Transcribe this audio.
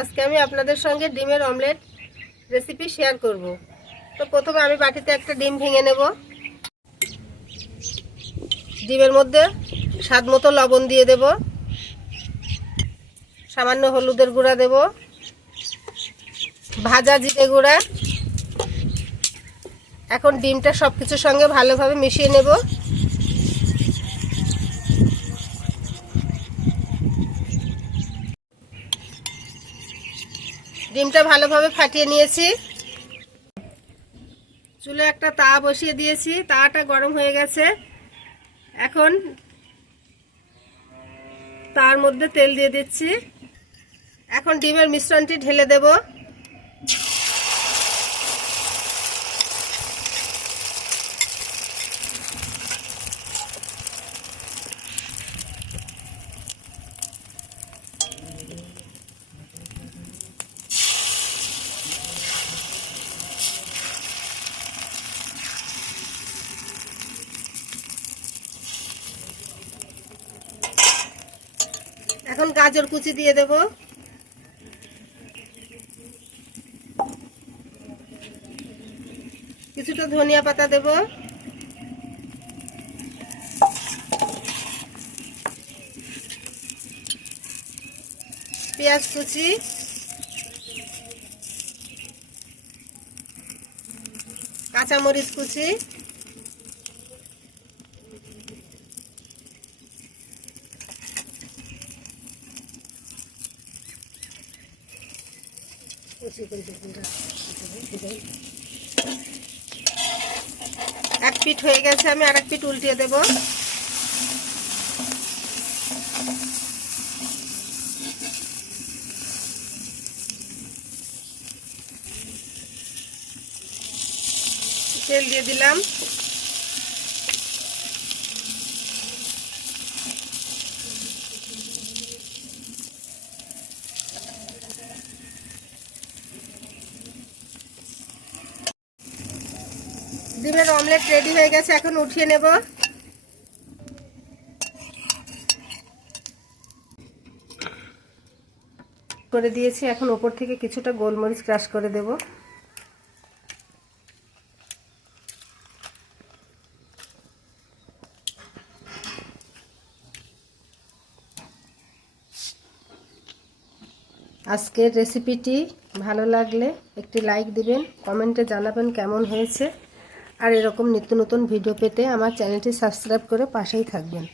আজকে আমি আপনাদের সঙ্গে ডিমের অমলেট রেসিপি শেয়ার করব। তো প্রথমে আমি বাটিতে একটা ডিম ভেঙে নেব। ডিমের মধ্যে স্বাদ মতো লবণ দিয়ে দেব, সামান্য হলুদের গুঁড়া দেব, ভাজা জিরে গুঁড়া। এখন ডিমটা সব কিছুর সঙ্গে ভালোভাবে মিশিয়ে নেব। ডিমটা ভালোভাবে ফাটিয়ে নিয়েছি। চুলে একটা তাওয়া বসিয়ে দিয়েছি, তাওয়াটা গরম হয়ে গেছে। এখন তার মধ্যে তেল দিয়ে দিচ্ছি। এখন ডিমের মিশ্রণটি ঢেলে দেব। এখন গাজর কুচি দিয়ে দেব, কিছুটা ধনিয়া পাতা দেব, পেঁয়াজ কুচি, কাঁচামরিচ কুচি, এক পিঠ হয়ে গেছে, আমি আর এক পিঠ উল্টিয়ে দেব। তেল দিয়ে দিলাম। ডিমের অমলেট রেডি হয়ে গেছে, এখন উঠিয়ে নেব। করে দিয়েছি, এখন উপর থেকে কিছুটা গোলমরিচ ক্রাশ করে দেব। আজকের রেসিপিটি ভালো লাগলে একটি লাইক দিবেন, কমেন্টে জানাবেন কেমন হয়েছে। আর এরকম নিত্য নতুন ভিডিও পেতে আমার চ্যানেলটি সাবস্ক্রাইব করে পাশেই থাকবেন।